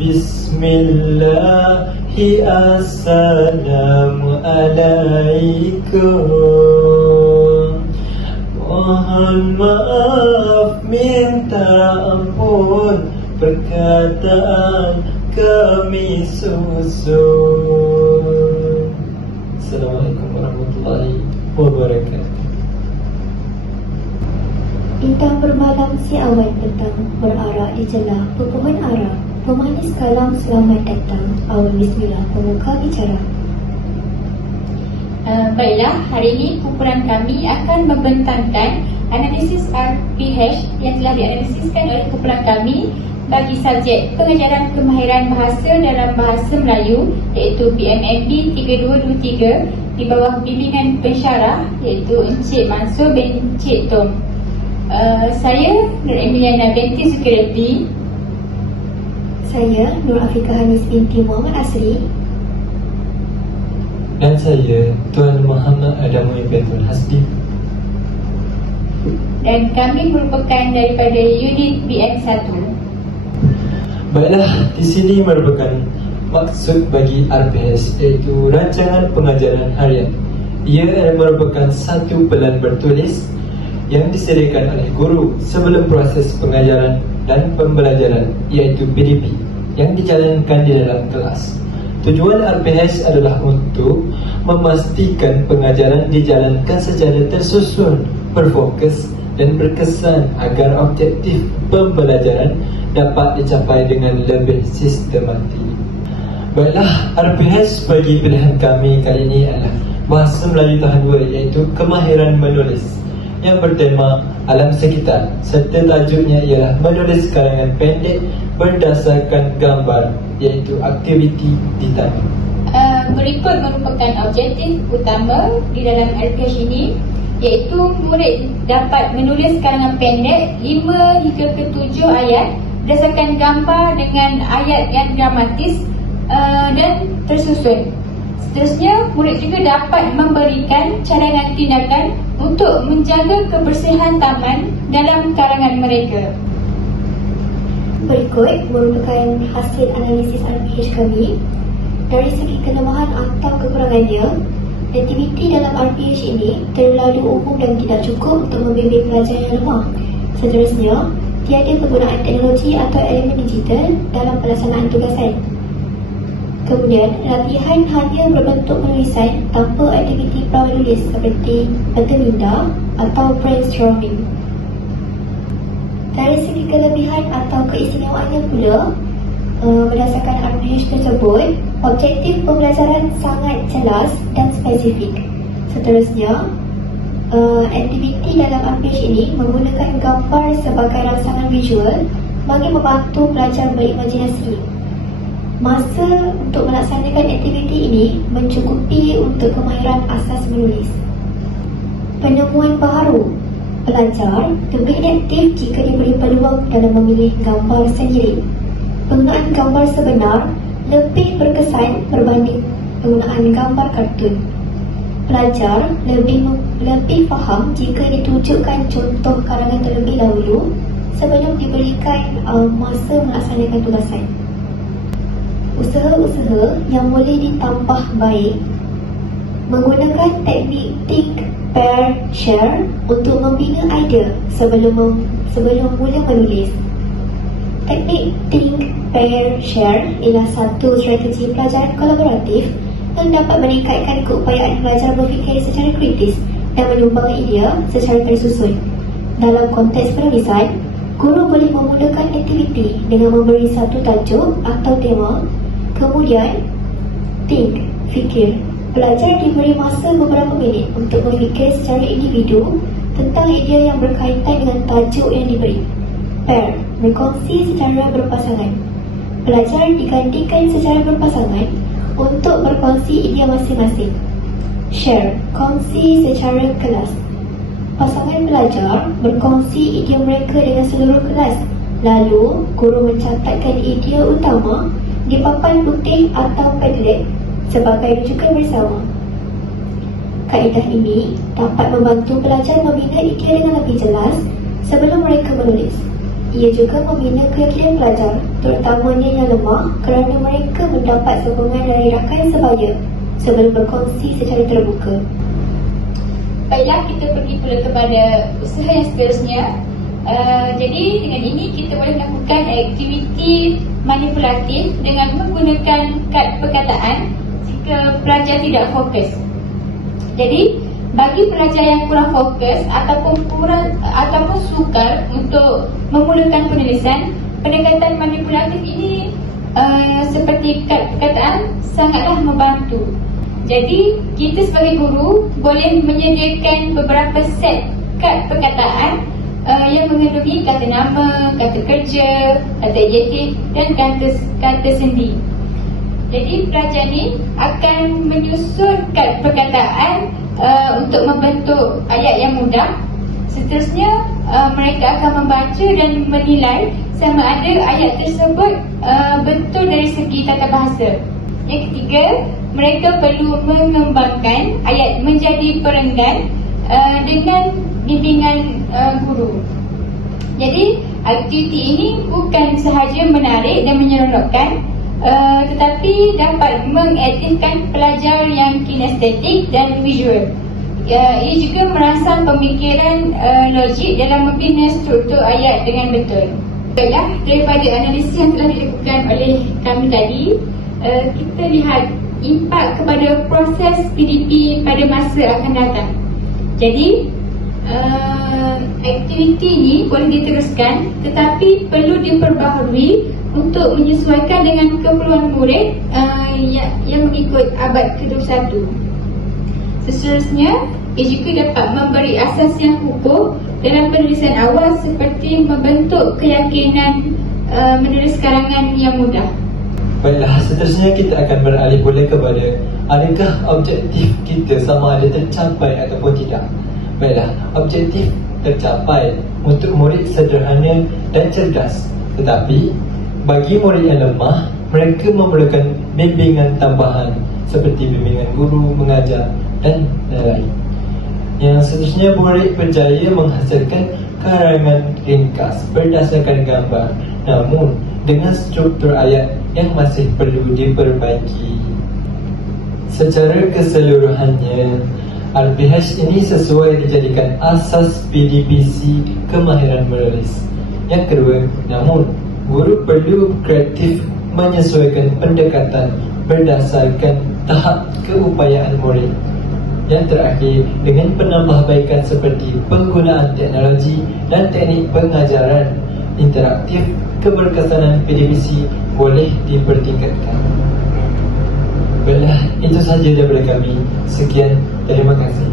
Bismillahi assalamualaikum. Mohon maaf, minta ampun, perkataan kami susun. Assalamualaikum warahmatullahi wabarakatuh. Bintang bermalam si awan petang berarak di celah pepohon ara. Pemanis kalam selamat datang. Awal bismillah pemuka bicara. Baiklah, hari ini kumpulan kami akan membentangkan analisis RPH yang telah dianalisiskan oleh kumpulan kami bagi subjek pengajaran kemahiran bahasa dalam bahasa Melayu iaitu PMMB 3223 di bawah bimbingan pensyarah iaitu Encik Mansur bin Encik Tom. Saya Nur Emiliana binti Sukireti. Saya Nur Afiqah Hanis binti Muhammad Asri. Dan saya Tuan Muhammad Adamoy bintul Hasdi. Dan kami merupakan daripada unit BN1. Baiklah, di sini merupakan maksud bagi RPH iaitu rancangan pengajaran harian. Ia merupakan satu pelan bertulis yang disediakan oleh guru sebelum proses pengajaran dan pembelajaran iaitu PDP yang dijalankan di dalam kelas. Tujuan RPH adalah untuk memastikan pengajaran dijalankan secara tersusun, berfokus dan berkesan agar objektif pembelajaran dapat dicapai dengan lebih sistematik. Baiklah, RPH bagi pilihan kami kali ini adalah Bahasa Melayu Tahap 2 iaitu Kemahiran Menulis yang bertema alam sekitar serta tajuknya ialah menulis karangan pendek berdasarkan gambar iaitu aktiviti ditanya. Berikut merupakan objektif utama di dalam RPH ini iaitu murid dapat menulis karangan pendek 5 hingga ke 7 ayat berdasarkan gambar dengan ayat yang dramatis dan tersusun. Seterusnya, murid juga dapat memberikan cadangan tindakan untuk menjaga kebersihan taman dalam karangan mereka. Berikut merupakan hasil analisis RPH kami. Dari segi kelemahan atau kekurangannya, aktiviti dalam RPH ini terlalu umum dan tidak cukup untuk membimbing pelajar yang lemah. Seterusnya, tiada penggunaan teknologi atau elemen digital dalam pelaksanaan tugasan. Kemudian, latihan hanya berbentuk penulisan tanpa aktiviti pramenulis seperti peta minda atau brainstorming. Dari segi kelebihan atau keistimewaannya pula, berdasarkan RPH tersebut, objektif pembelajaran sangat jelas dan spesifik. Seterusnya, aktiviti dalam RPH ini menggunakan gambar sebagai rangsangan visual bagi membantu pelajar berimajinasi. Masa untuk melaksanakan aktiviti ini mencukupi untuk kemahiran asas menulis. Penemuan baharu, pelajar lebih aktif jika diberi peluang dalam memilih gambar sendiri. Penggunaan gambar sebenar lebih berkesan berbanding penggunaan gambar kartun. Pelajar lebih faham jika ditunjukkan contoh karangan terlebih dahulu sebelum diberikan masa melaksanakan tugasan. Usaha-usaha yang boleh ditambah baik menggunakan teknik think, pair, share untuk membina idea sebelum mula menulis. Teknik think, pair, share ialah satu strategi pelajaran kolaboratif yang dapat meningkatkan keupayaan pelajar berfikir secara kritis dan menyumbang idea secara tersusun. Dalam konteks penulisan, guru boleh memulakan aktiviti dengan memberi satu tajuk atau tema. Kemudian, think, fikir. Pelajar diberi masa beberapa minit untuk berfikir secara individu tentang idea yang berkaitan dengan tajuk yang diberi. Pair, berkongsi secara berpasangan. Pelajar digandingkan secara berpasangan untuk berkongsi idea masing-masing. Share, kongsi secara kelas. Pasangan pelajar berkongsi idea mereka dengan seluruh kelas. Lalu, guru mencatatkan idea utama di papan putih atau padlet sebagai rujukan bersama. Kaedah ini dapat membantu pelajar membina idea dengan lebih jelas sebelum mereka menulis. Ia juga membina keyakinan pelajar, terutamanya yang lemah, kerana mereka mendapat sokongan dari rakan sebaya sebelum berkongsi secara terbuka. Baiklah, kita pergi pula kepada usaha yang seterusnya. Jadi dengan ini kita boleh melakukan aktiviti manipulatif dengan menggunakan kad perkataan jika pelajar tidak fokus. Jadi bagi pelajar yang kurang fokus ataupun sukar untuk memulakan penulisan, pendekatan manipulatif ini seperti kad perkataan sangatlah membantu. Jadi kita sebagai guru boleh menyediakan beberapa set kad perkataan yang mengandungi kata nama, kata kerja, kata adjektif dan kata sendi. Jadi pelajar ni akan menyusun kad perkataan untuk membentuk ayat yang mudah. Seterusnya mereka akan membaca dan menilai sama ada ayat tersebut betul dari segi tata bahasa. Yang ketiga, mereka perlu mengembangkan ayat menjadi perenggan dengan bimbingan guru. Jadi aktiviti ini bukan sahaja menarik dan menyeronokkan, tetapi dapat mengaktifkan pelajar yang kinestetik dan visual. Ia juga merangsang pemikiran logik dalam membina struktur ayat dengan betul. Baiklah, daripada analisis yang telah dilakukan oleh kami tadi, kita lihat impak kepada proses PDP pada masa akan datang. Jadi aktiviti ini boleh diteruskan, tetapi perlu diperbaharui untuk menyesuaikan dengan keperluan murid yang mengikut abad ke-21. Seterusnya, ia juga dapat memberi asas yang kukuh dalam penulisan awal seperti membentuk keyakinan menulis karangan yang mudah. Baiklah, seterusnya kita akan beralih pula kepada adakah objektif kita sama ada tercapai ataupun tidak. Baiklah, objektif tercapai untuk murid sederhana dan cerdas. Tetapi bagi murid yang lemah, mereka memerlukan bimbingan tambahan seperti bimbingan guru, mengajar dan lain-lain. Yang seterusnya, murid berjaya menghasilkan karangan ringkas berdasarkan gambar, namun dengan struktur ayat yang masih perlu diperbaiki. Secara keseluruhannya, RPH ini sesuai dijadikan asas PDPC kemahiran menulis. Yang kedua, namun guru perlu kreatif menyesuaikan pendekatan berdasarkan tahap keupayaan murid. Yang terakhir, dengan penambahbaikan seperti penggunaan teknologi dan teknik pengajaran interaktif, keberkesanan PDPC boleh dipertingkatkan. Baiklah, itu sahaja daripada kami. Sekian, terima kasih.